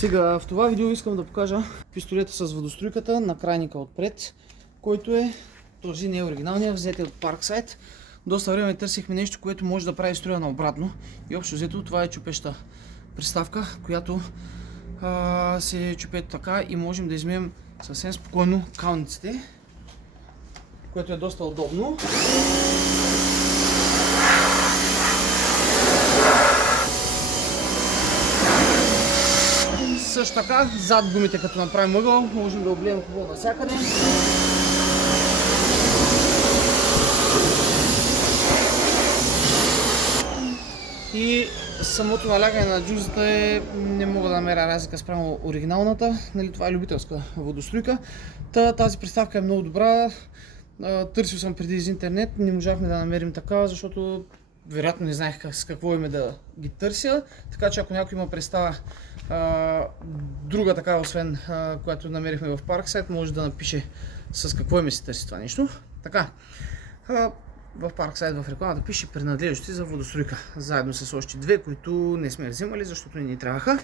Сега в това видео искам да покажа пистолета с водоструйката на крайника отпред, който е този не е оригиналният, взет от Parkside. Доста време търсихме нещо, което може да прави струя наобратно и общо взето това е чупеща приставка, която се чупе така и можем да измием съвсем спокойно калниците, което е доста удобно. Също така, зад гумите, като направим ъгъл, можем да облием хубаво навсякъде. И самото налягане на джузата не мога да намеря разлика спрямо оригиналната. Нали, това е любителска водоструйка. Тази приставка е много добра. Търсил съм преди из интернет, не можахме да намерим такава, защото вероятно не знаех с какво име да ги търся. Така че ако някой има представа друга такава, освен която намерихме в Parkside, може да напише с какво име се търси това нещо. Така, в Parkside в рекламата пише принадлежности за водоструйка, заедно с още две, които не сме взимали, защото не ни трябваха.